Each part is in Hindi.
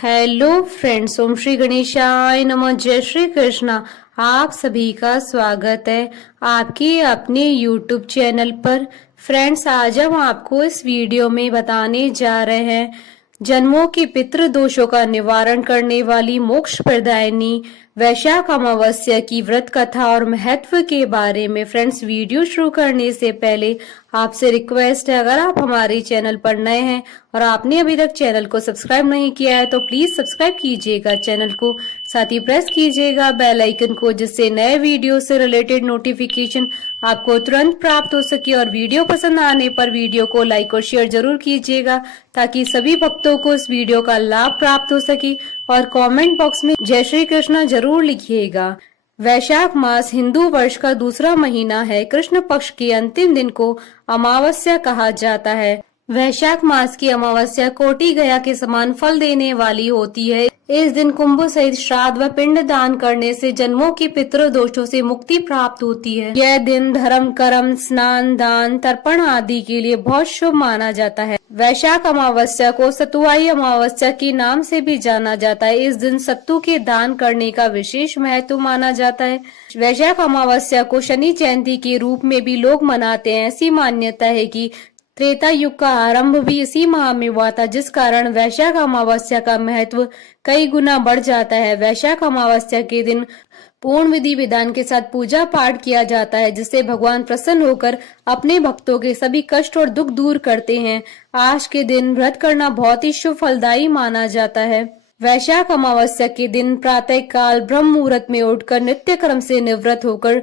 हेलो फ्रेंड्स, ओम श्री गणेशाय नमः। जय श्री कृष्णा। आप सभी का स्वागत है आपके अपने यूट्यूब चैनल पर। फ्रेंड्स, आज हम आपको इस वीडियो में बताने जा रहे हैं जन्मों के पितृ दोषों का निवारण करने वाली मोक्ष प्रदायिनी वैशाख अमावस्या की व्रत कथा और महत्व के बारे में। फ्रेंड्स, वीडियो शुरू करने से पहले आपसे रिक्वेस्ट है, अगर आप हमारे चैनल पर नए हैं और आपने अभी तक चैनल को सब्सक्राइब नहीं किया है तो प्लीज सब्सक्राइब कीजिएगा चैनल को, साथ ही प्रेस कीजिएगा बेल आइकन को, जिससे नए वीडियो से रिलेटेड नोटिफिकेशन आपको तुरंत प्राप्त हो सके। और वीडियो पसंद आने पर वीडियो को लाइक और शेयर जरूर कीजिएगा ताकि सभी भक्तों को इस वीडियो का लाभ प्राप्त हो सके। और कमेंट बॉक्स में जय श्री कृष्णा जरूर लिखिएगा। वैशाख मास हिंदू वर्ष का दूसरा महीना है। कृष्ण पक्ष के अंतिम दिन को अमावस्या कहा जाता है। वैशाख मास की अमावस्या कोटि गया के समान फल देने वाली होती है। इस दिन कुंभ सहित श्राद्ध व पिंड दान करने से जन्मों के पितृ दोषों से मुक्ति प्राप्त होती है। यह दिन धर्म, कर्म, स्नान, दान, तर्पण आदि के लिए बहुत शुभ माना जाता है। वैशाख अमावस्या को सतुआई अमावस्या के नाम से भी जाना जाता है। इस दिन सत्तू के दान करने का विशेष महत्व माना जाता है। वैशाख अमावस्या को शनि जयंती के रूप में भी लोग मनाते हैं। ऐसी मान्यता है कि त्रेता युग का आरंभ भी इसी माह में हुआ था, जिस कारण वैशाख अमावस्या का महत्व कई गुना बढ़ जाता है। वैशाख अमावस्या के दिन पूर्ण विधि विधान के साथ पूजा पाठ किया जाता है, जिससे भगवान प्रसन्न होकर अपने भक्तों के सभी कष्ट और दुख दूर करते हैं। आज के दिन व्रत करना बहुत ही शुभ फलदायी माना जाता है। वैशाख अमावस्या के दिन प्रातः काल ब्रह्म मुहूर्त में उठकर नित्य कर्म से निवृत्त होकर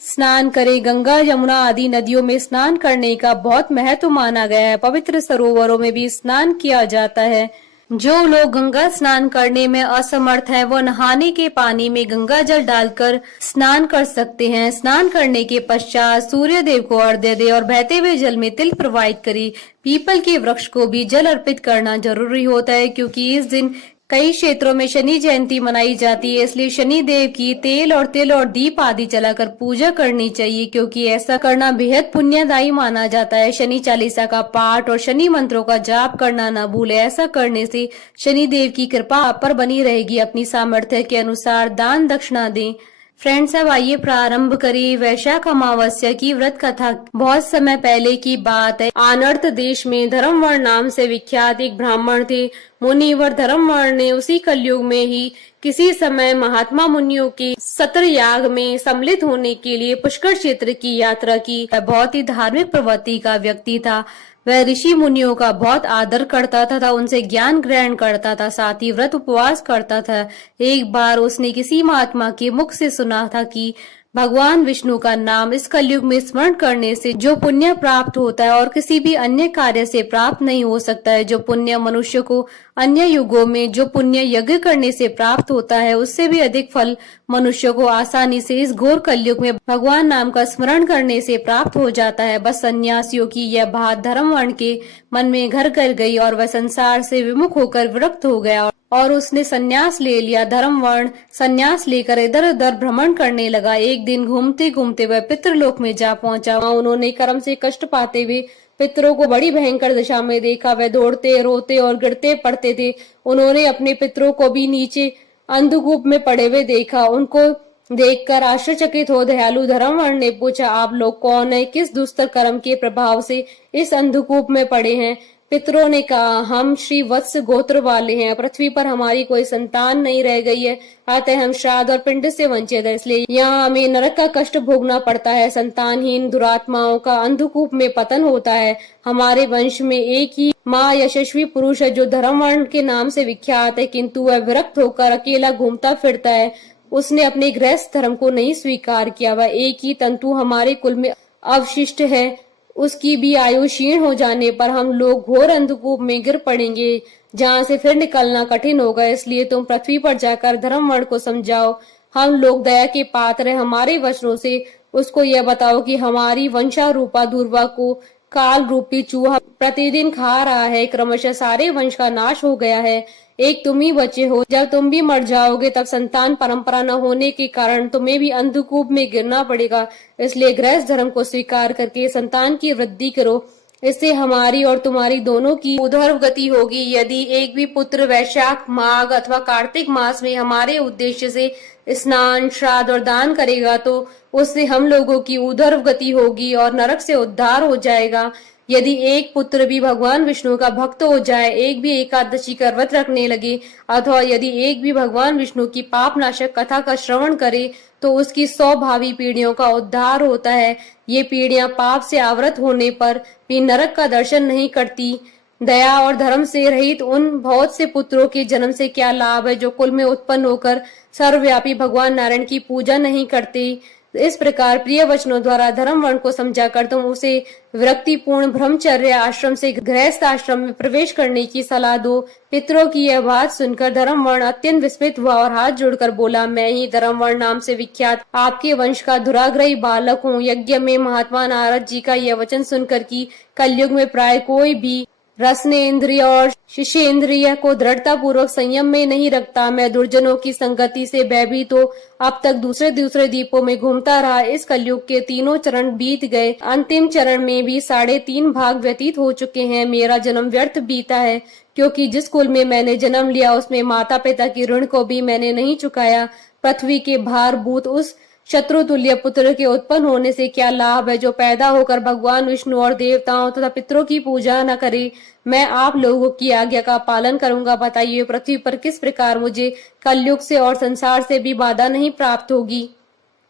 स्नान करें। गंगा, यमुना आदि नदियों में स्नान करने का बहुत महत्व माना गया है। पवित्र सरोवरों में भी स्नान किया जाता है। जो लोग गंगा स्नान करने में असमर्थ है, वो नहाने के पानी में गंगा जल डालकर स्नान कर सकते हैं। स्नान करने के पश्चात सूर्य देव को अर्घ्य दे और बहते हुए जल में तिल प्रवाहित करे। पीपल के वृक्ष को भी जल अर्पित करना जरूरी होता है, क्योंकि इस दिन कई क्षेत्रों में शनि जयंती मनाई जाती है। इसलिए शनि देव की तेल और तिल और दीप आदि जलाकर पूजा करनी चाहिए, क्योंकि ऐसा करना बेहद पुण्यदायी माना जाता है। शनि चालीसा का पाठ और शनि मंत्रों का जाप करना न भूले। ऐसा करने से शनि देव की कृपा आप पर बनी रहेगी। अपनी सामर्थ्य के अनुसार दान दक्षिणा दें। फ्रेंड्स, अब आइए प्रारंभ करिए वैशाख अमावस्या की व्रत कथा। बहुत समय पहले की बात है। आनर्त देश में धर्मवर्ण नाम से विख्यात एक ब्राह्मण थे। मुनिवर धर्मवर्ण ने उसी कलयुग में ही किसी समय महात्मा मुनियों के सत्र याग में सम्मिलित होने के लिए पुष्कर क्षेत्र की यात्रा की। बहुत ही धार्मिक प्रवृत्ति का व्यक्ति था। वह ऋषि मुनियों का बहुत आदर करता था, उनसे ज्ञान ग्रहण करता था, साथ ही व्रत उपवास करता था। एक बार उसने किसी महात्मा के मुख से सुना था कि भगवान विष्णु का नाम इस कलयुग में स्मरण करने से जो पुण्य प्राप्त होता है और किसी भी अन्य कार्य से प्राप्त नहीं हो सकता है। जो पुण्य मनुष्य को अन्य युगों में जो पुण्य यज्ञ करने से प्राप्त होता है, उससे भी अधिक फल मनुष्य को आसानी से इस घोर कलयुग में भगवान नाम का स्मरण करने से प्राप्त हो जाता है। बस सन्यासियों की यह बात धर्मवर्ण के मन में घर कर गई और वह संसार से विमुख होकर विरक्त हो गया और उसने सन्यास ले लिया। धर्मवर्ण सन्यास लेकर इधर उधर भ्रमण करने लगा। एक दिन घूमते घूमते वह पितृलोक में जा पहुंचा। वहां उन्होंने कर्म से कष्ट पाते हुए पितरों को बड़ी भयंकर दशा में देखा। वह दौड़ते, रोते और गिरते पड़ते थे। उन्होंने अपने पितरों को भी नीचे अंधकूप में पड़े हुए देखा। उनको देखकर आश्चर्यचकित हो दयालु धर्मवर्ण ने पूछा, आप लोग कौन है? किस दुष्ट कर्म के प्रभाव से इस अंधकूप में पड़े हैं? पितरों ने कहा, हम श्री वत्स गोत्र वाले हैं। पृथ्वी पर हमारी कोई संतान नहीं रह गई है, अतः हम श्राद्ध और पिंड से वंचित है, इसलिए यहाँ हमें नरक का कष्ट भोगना पड़ता है। संतानहीन दुरात्माओं का अंधकूप में पतन होता है। हमारे वंश में एक ही माँ यशस्वी पुरुष है जो धर्मवर्ण के नाम से विख्यात है, किंतु वह विरक्त होकर अकेला घूमता फिरता है। उसने अपने गृहस्थ धर्म को नहीं स्वीकार किया। वह एक ही तंतु हमारे कुल में अवशिष्ट है। उसकी भी आयु क्षीण हो जाने पर हम लोग घोर अंधकूप में गिर पड़ेंगे, जहाँ से फिर निकलना कठिन होगा। इसलिए तुम पृथ्वी पर जाकर धर्मवर्ण को समझाओ। हम लोग दया के पात्र हैं। हमारे वचनों से उसको यह बताओ कि हमारी वंशारूपा दूर्वा को काल रूपी चूहा प्रतिदिन खा रहा है। क्रमशः सारे वंश का नाश हो गया है। एक तुम ही बचे हो। जब तुम भी मर जाओगे तब संतान परंपरा न होने के कारण तुम्हें भी अंधकूप में गिरना पड़ेगा। इसलिए गृहस्थ धर्म को स्वीकार करके संतान की वृद्धि करो। इससे हमारी और तुम्हारी दोनों की ऊर्ध्व गति होगी। यदि एक भी पुत्र वैशाख, माघ अथवा कार्तिक मास में हमारे उद्देश्य से स्नान, श्राद्ध और दान करेगा तो उससे हम लोगों की ऊर्ध्व गति होगी और नरक से उद्धार हो जाएगा। यदि एक पुत्र भी भगवान विष्णु का भक्त हो जाए, एक भी एकादशी का व्रत रखने लगे अथवा यदि एक भी भगवान विष्णु की पाप नाशक कथा का श्रवण करे तो उसकी 100 भावी पीढ़ियों का उद्धार होता है। ये पीढ़ियां पाप से आवृत होने पर भी नरक का दर्शन नहीं करती। दया और धर्म से रहित उन बहुत से पुत्रों के जन्म से क्या लाभ है जो कुल में उत्पन्न होकर सर्वव्यापी भगवान नारायण की पूजा नहीं करते। इस प्रकार प्रिय वचनों द्वारा धर्म वर्ण को समझाकर तुम उसे विरक्तिपूर्ण ब्रह्मचर्य आश्रम से गृहस्थ आश्रम में प्रवेश करने की सलाह दो। पितरों की यह बात सुनकर धर्म वर्ण अत्यंत विस्मित हुआ और हाथ जोड़कर बोला, मैं ही धर्म वर्ण नाम से विख्यात आपके वंश का दुराग्रही बालक हूँ। यज्ञ में महात्मा नारद जी का यह वचन सुनकर कि कलयुग में प्राय कोई भी रसनेन्द्रिय और शिशेन्द्रिय को दृढ़ता पूर्वक संयम में नहीं रखता, मैं दुर्जनों की संगति से भयभीत हो अब तक दूसरे दूसरे द्वीपों में घूमता रहा। इस कलयुग के तीनों चरण बीत गए, अंतिम चरण में भी 3.5 भाग व्यतीत हो चुके हैं। मेरा जन्म व्यर्थ बीता है, क्योंकि जिस कुल में मैंने जन्म लिया उसमें माता पिता की ऋण को भी मैंने नहीं चुकाया। पृथ्वी के भारभूत उस शत्रुतुल्य पुत्र के उत्पन्न होने से क्या लाभ है जो पैदा होकर भगवान विष्णु और देवताओं तथा पितरों की पूजा न करे। मैं आप लोगों की आज्ञा का पालन करूंगा। बताइए पृथ्वी पर किस प्रकार मुझे कलयुग से और संसार से भी बाधा नहीं प्राप्त होगी।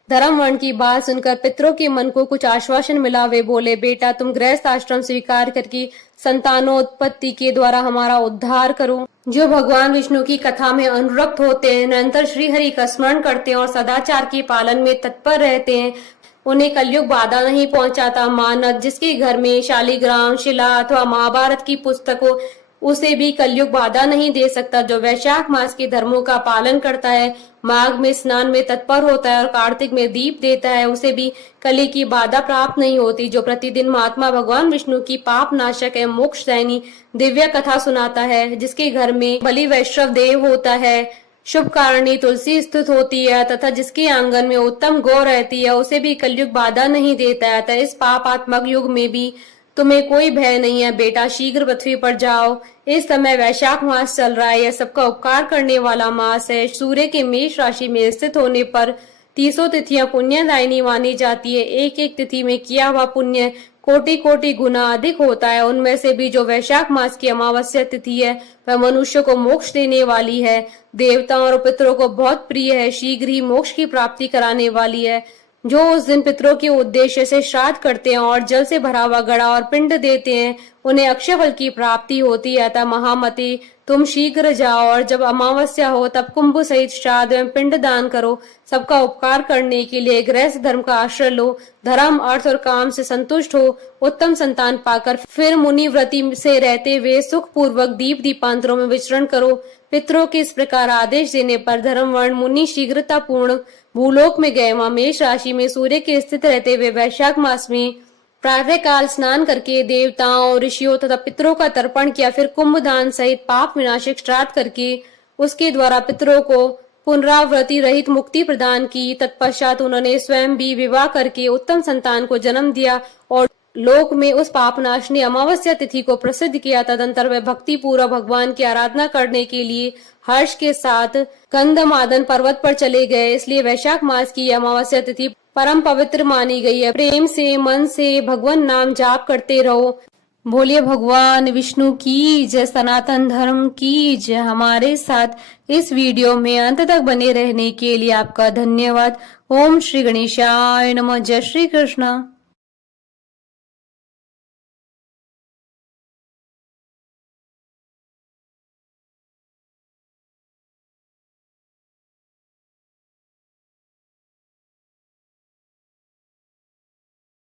धर्म वर्ण की बात सुनकर पितरों के मन को कुछ आश्वासन मिला। वे बोले, बेटा तुम गृहस्थ आश्रम स्वीकार करके संतानोत्पत्ति के द्वारा हमारा उद्धार करो। जो भगवान विष्णु की कथा में अनुरक्त होते हैं, निरंतर श्री हरि का स्मरण करते हैं और सदाचार के पालन में तत्पर रहते हैं, उन्हें कलयुग बाधा नहीं पहुंचाता। मानव जिसके घर में शालिग्राम शिला अथवा महाभारत की पुस्तकों उसे भी कलयुग बाधा नहीं दे सकता। जो वैशाख मास के धर्मों का पालन करता है, माघ में स्नान में तत्पर होता है और कार्तिक में दीप देता है, उसे भी कली की बाधा प्राप्त नहीं होती। जो प्रतिदिन महात्मा भगवान विष्णु की पाप नाशक एवं मोक्ष दायिनी दिव्य कथा सुनाता है, जिसके घर में बलि वैष्णव देव होता है, शुभ कारणी तुलसी स्थित होती है तथा जिसके आंगन में उत्तम गौ रहती है, उसे भी कलयुग बाधा नहीं देता है। तो इस पापात्मक युग में भी तुम्हें कोई भय नहीं है। बेटा शीघ्र पृथ्वी पर जाओ। इस समय वैशाख मास चल रहा है, यह सबका उपकार करने वाला मास है। सूर्य के मेष राशि में स्थित होने पर 30 तिथियां पुण्यदायिनी मानी जाती है। एक एक तिथि में किया हुआ पुण्य कोटि कोटि गुना अधिक होता है। उनमें से भी जो वैशाख मास की अमावस्या तिथि है वह मनुष्य को मोक्ष देने वाली है, देवताओं और पितरों को बहुत प्रिय है, शीघ्र ही मोक्ष की प्राप्ति कराने वाली है। जो उस दिन पितरों के उद्देश्य से श्राद्ध करते हैं और जल से भरा हुआ घड़ा और पिंड देते हैं, उन्हें अक्षय फल की प्राप्ति होती है। अतः महामते तुम शीघ्र जाओ और जब अमावस्या हो तब कुंभ सहित श्राद्ध एवं पिंड दान करो। सबका उपकार करने के लिए गृहस्थ धर्म का आश्रय लो, धर्म अर्थ और काम से संतुष्ट हो, उत्तम संतान पाकर फिर मुनि व्रति से रहते हुए सुख पूर्वक दीप दीपांतरों में विचरण करो। पितरों के इस प्रकार आदेश देने पर धर्म वर्ण मुनि शीघ्रता पूर्ण भूलोक में गए। वहां मेष राशि में सूर्य के स्थित रहते हुए वैशाख मास में प्रातः काल स्नान करके देवताओं ऋषियों तथा पितरों का तर्पण किया, फिर कुंभ दान सहित पाप विनाशक श्राद्ध करके उसके द्वारा पितरों को पुनरावृत्ति रहित मुक्ति प्रदान की। तत्पश्चात उन्होंने स्वयं भी विवाह करके उत्तम संतान को जन्म दिया और लोक में उस पापनाशनी अमावस्या तिथि को प्रसिद्ध किया। तदंतर वे भक्ति पूर्वक भगवान की आराधना करने के लिए हर्ष के साथ गंधमादन पर्वत पर चले गए। इसलिए वैशाख मास की अमावस्या तिथि परम पवित्र मानी गई है। प्रेम से मन से भगवान नाम जाप करते रहो। बोलिए भगवान विष्णु की जय, सनातन धर्म की जय। हमारे साथ इस वीडियो में अंत तक बने रहने के लिए आपका धन्यवाद। ओम श्री गणेशाय नमः। जय श्री कृष्ण।